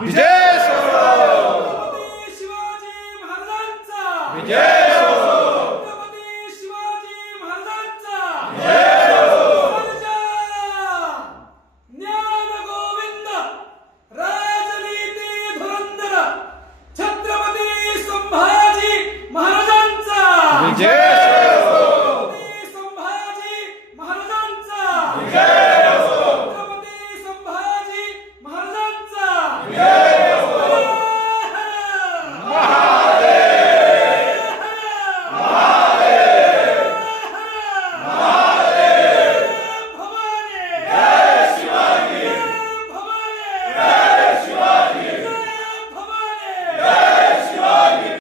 विजय असो. छत्रपती शिवाजी महाराजांचा विजय असो. छत्रपती शिवाजी महाराजांचा विजय असो. ज्ञान गोविंद राजनीती धुरंधर छत्रपती संभाजी महाराजांचा विजय असो. छत्रपती संभाजी महाराजांचा विजय असो. छत्रपती संभाजी महाराजांचा विजय